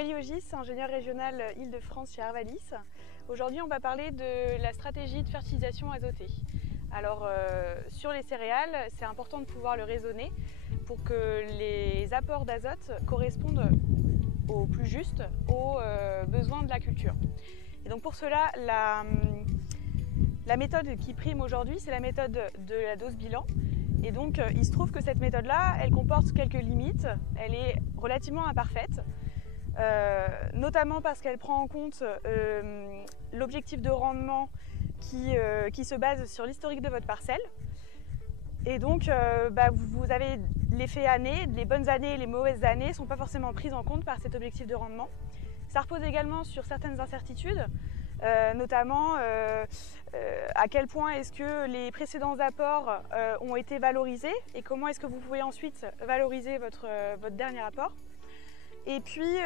Aurélie Augis, ingénieure régionale Île-de-France chez Arvalis. Aujourd'hui, on va parler de la stratégie de fertilisation azotée. Alors, sur les céréales, c'est important de pouvoir le raisonner pour que les apports d'azote correspondent au plus juste aux besoins de la culture. Et donc pour cela, la méthode qui prime aujourd'hui, c'est la méthode de la dose bilan. Et donc, il se trouve que cette méthode-là, elle comporte quelques limites. Elle est relativement imparfaite, notamment parce qu'elle prend en compte l'objectif de rendement qui se base sur l'historique de votre parcelle. Et donc, vous avez l'effet année, les bonnes années et les mauvaises années ne sont pas forcément prises en compte par cet objectif de rendement. Ça repose également sur certaines incertitudes, notamment à quel point est-ce que les précédents apports ont été valorisés et comment est-ce que vous pouvez ensuite valoriser votre dernier apport. Et puis,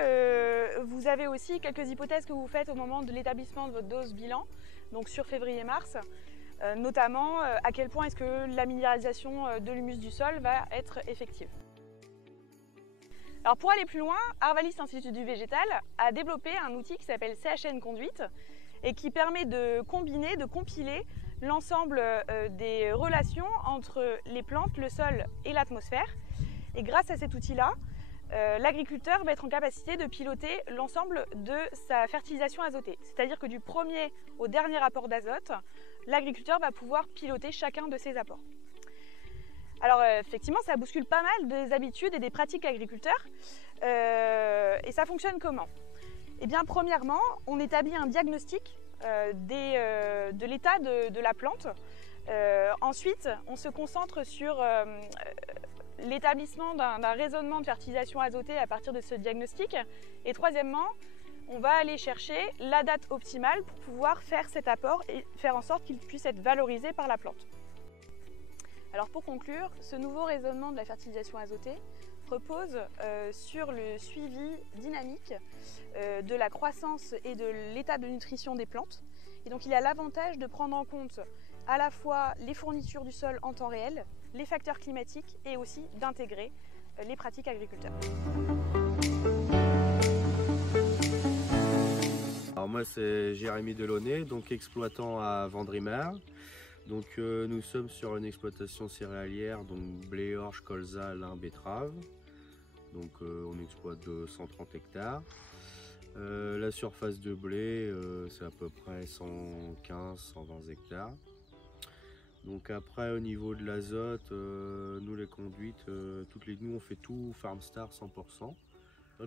vous avez aussi quelques hypothèses que vous faites au moment de l'établissement de votre dose bilan, donc sur février-mars, notamment à quel point est-ce que la minéralisation de l'humus du sol va être effective. Alors pour aller plus loin, Arvalis Institut du Végétal a développé un outil qui s'appelle CHN Conduite et qui permet de combiner, de compiler l'ensemble des relations entre les plantes, le sol et l'atmosphère. Et grâce à cet outil-là, l'agriculteur va être en capacité de piloter l'ensemble de sa fertilisation azotée. C'est-à-dire que du premier au dernier apport d'azote, l'agriculteur va pouvoir piloter chacun de ses apports. Alors effectivement, ça bouscule pas mal des habitudes et des pratiques agriculteurs. Et ça fonctionne comment? Eh bien, premièrement, on établit un diagnostic de l'état de la plante. Ensuite, on se concentre sur l'établissement d'un raisonnement de fertilisation azotée à partir de ce diagnostic. Et troisièmement, on va aller chercher la date optimale pour pouvoir faire cet apport et faire en sorte qu'il puisse être valorisé par la plante. Alors pour conclure, ce nouveau raisonnement de la fertilisation azotée repose sur le suivi dynamique de la croissance et de l'état de nutrition des plantes. Et donc il a l'avantage de prendre en compte à la fois les fournitures du sol en temps réel, les facteurs climatiques et aussi d'intégrer les pratiques agriculteurs. Alors moi c'est Jérémy Delaunay, donc exploitant à Vendrimer. Donc nous sommes sur une exploitation céréalière, donc blé, orge, colza, lin, betterave. Donc on exploite de 130 hectares. La surface de blé c'est à peu près 115-120 hectares. Donc après au niveau de l'azote, nous les conduites, nous on fait tout Farmstar 100%.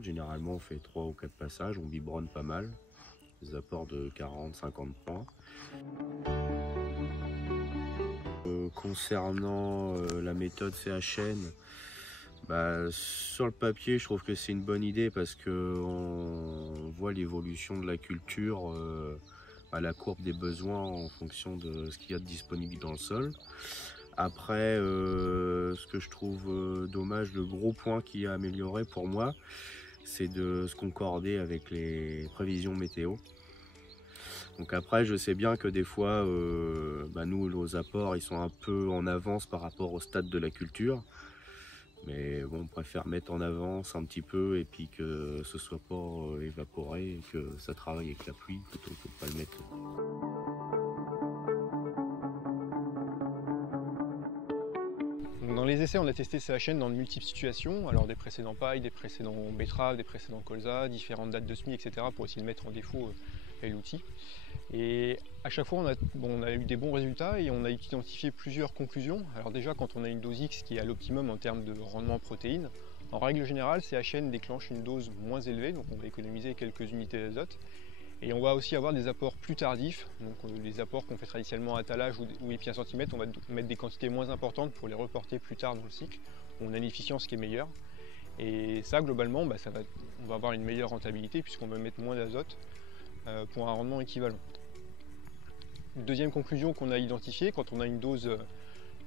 Généralement on fait 3 ou 4 passages, on biberonne pas mal. Des apports de 40-50 points. Concernant la méthode CHN, sur le papier je trouve que c'est une bonne idée parce qu'on voit l'évolution de la culture à la courbe des besoins en fonction de ce qu'il y a de disponible dans le sol. Après, ce que je trouve dommage, le gros point qui a amélioré pour moi, c'est de se concorder avec les prévisions météo. Donc après, je sais bien que des fois, nous, nos apports, ils sont un peu en avance par rapport au stade de la culture. Mais bon, on préfère mettre en avance un petit peu et puis que ce soit pas évaporé et que ça travaille avec la pluie plutôt que de pas le mettre. Dans les essais, on a testé CHN dans de multiples situations, alors des précédents pailles, des précédents betteraves, des précédents colza, différentes dates de semis, etc. pour essayer de mettre en défaut l'outil. Et à chaque fois, on a eu des bons résultats et on a identifié plusieurs conclusions. Alors déjà, quand on a une dose X qui est à l'optimum en termes de rendement en protéines, en règle générale, CHN déclenche une dose moins élevée, donc on va économiser quelques unités d'azote. Et on va aussi avoir des apports plus tardifs, donc les apports qu'on fait traditionnellement à talage ou épi 1 cm, on va mettre des quantités moins importantes pour les reporter plus tard dans le cycle. On a une efficience qui est meilleure. Et ça, globalement, on va avoir une meilleure rentabilité puisqu'on va mettre moins d'azote pour un rendement équivalent. Deuxième conclusion qu'on a identifiée, quand on a une dose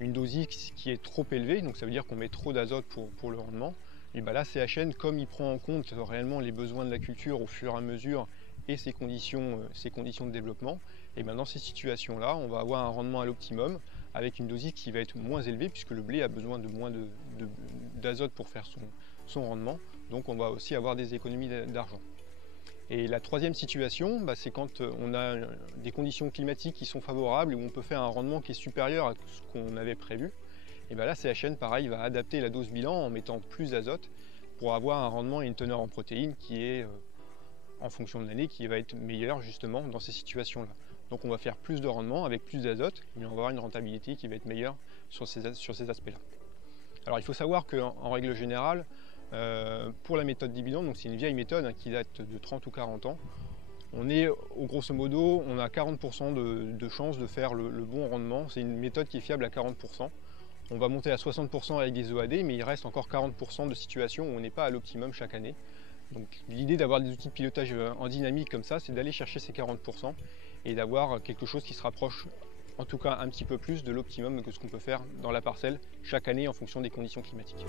X qui est trop élevée, donc ça veut dire qu'on met trop d'azote pour le rendement, et là CHN, comme il prend en compte réellement les besoins de la culture au fur et à mesure et ses conditions de développement, et dans ces situations-là, on va avoir un rendement à l'optimum avec une dose X qui va être moins élevée puisque le blé a besoin de moins d'azote pour faire son rendement, donc on va aussi avoir des économies d'argent. Et la troisième situation, c'est quand on a des conditions climatiques qui sont favorables et où on peut faire un rendement qui est supérieur à ce qu'on avait prévu. Et là, CHN, pareil, va adapter la dose bilan en mettant plus d'azote pour avoir un rendement et une teneur en protéines qui est, en fonction de l'année, qui va être meilleur justement dans ces situations-là. Donc on va faire plus de rendement avec plus d'azote, mais on va avoir une rentabilité qui va être meilleure sur ces aspects-là. Alors il faut savoir qu'en règle générale, pour la méthode dividende, donc c'est une vieille méthode qui date de 30 ou 40 ans, grosso modo, on a 40% de chances de faire le bon rendement. C'est une méthode qui est fiable à 40%. On va monter à 60% avec des EAD, mais il reste encore 40% de situations où on n'est pas à l'optimum chaque année. Donc l'idée d'avoir des outils de pilotage en dynamique comme ça, c'est d'aller chercher ces 40% et d'avoir quelque chose qui se rapproche, en tout cas un petit peu plus, de l'optimum que ce qu'on peut faire dans la parcelle chaque année en fonction des conditions climatiques.